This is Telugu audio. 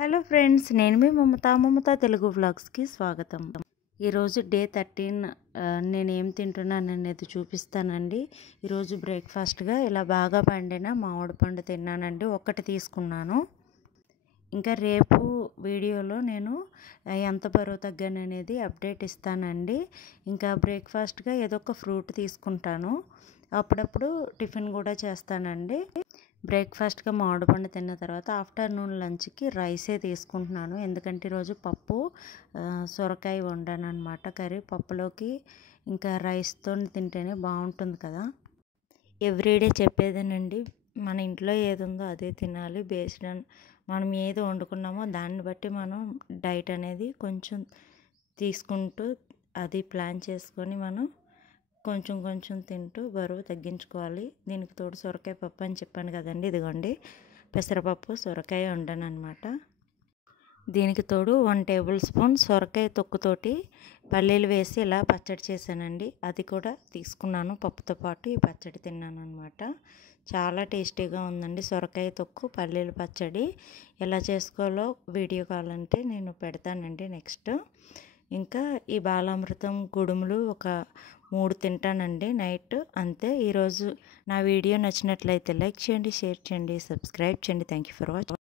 హలో ఫ్రెండ్స్, నేను మీ మమతా తెలుగు వ్లాగ్స్కి స్వాగతం. ఈరోజు డే 13 నేను ఏం తింటున్నాను అనేది చూపిస్తానండి. ఈరోజు బ్రేక్ఫాస్ట్గా ఇలా బాగా పండిన మామిడి పండు తిన్నానండి. ఒక్కటి తీసుకున్నాను. ఇంకా రేపు వీడియోలో నేను ఎంత బరువు తగ్గాను అనేది అప్డేట్ ఇస్తానండి. ఇంకా బ్రేక్ఫాస్ట్గా ఏదో ఒక ఫ్రూట్ తీసుకుంటాను. అప్పుడప్పుడు టిఫిన్ కూడా చేస్తానండి. బ్రేక్ఫాస్ట్గా మామిడి పండు తిన్న తర్వాత ఆఫ్టర్నూన్ లంచ్కి రైసే తీసుకుంటున్నాను. ఎందుకంటే ఈరోజు పప్పు సొరకాయ వండాను అనమాట. కర్రీ పప్పులోకి ఇంకా రైస్తో తింటేనే బాగుంటుంది కదా. ఎవ్రీడే చెప్పేదేనండి, మన ఇంట్లో ఏది ఉందో అదే తినాలి. బేస్డ్ ఆన్ మనం ఏది వండుకున్నామో దాన్ని బట్టి మనం డైట్ అనేది కొంచెం తీసుకుంటూ అది ప్లాన్ చేసుకొని మనం కొంచెం కొంచెం తింటూ బరువు తగ్గించుకోవాలి. దీనికి తోడు సొరకాయ పప్పు అని చెప్పాను కదండి. ఇదిగోండి పెసరపప్పు సొరకాయ వండాను అనమాట. దీనికి తోడు 1 టేబుల్ స్పూన్ సొరకాయ తొక్కుతోటి పల్లీలు వేసి ఇలా పచ్చడి చేశానండి. అది కూడా తీసుకున్నాను. పప్పుతో పాటు ఈ పచ్చడి తిన్నాను అనమాట. చాలా టేస్టీగా ఉందండి. సొరకాయ తొక్కు పల్లీల పచ్చడి ఎలా చేసుకోవాలో వీడియో కావాలంటే నేను పెడతానండి నెక్స్ట్. ఇంకా ఈ బాలామృతం కుడుములు ఒక 3 తింటానండి నైట్ అంతే. ఈరోజు నా వీడియో నచ్చినట్లయితే లైక్ చేయండి, షేర్ చేయండి, సబ్స్క్రైబ్ చేయండి. Thank you for watching.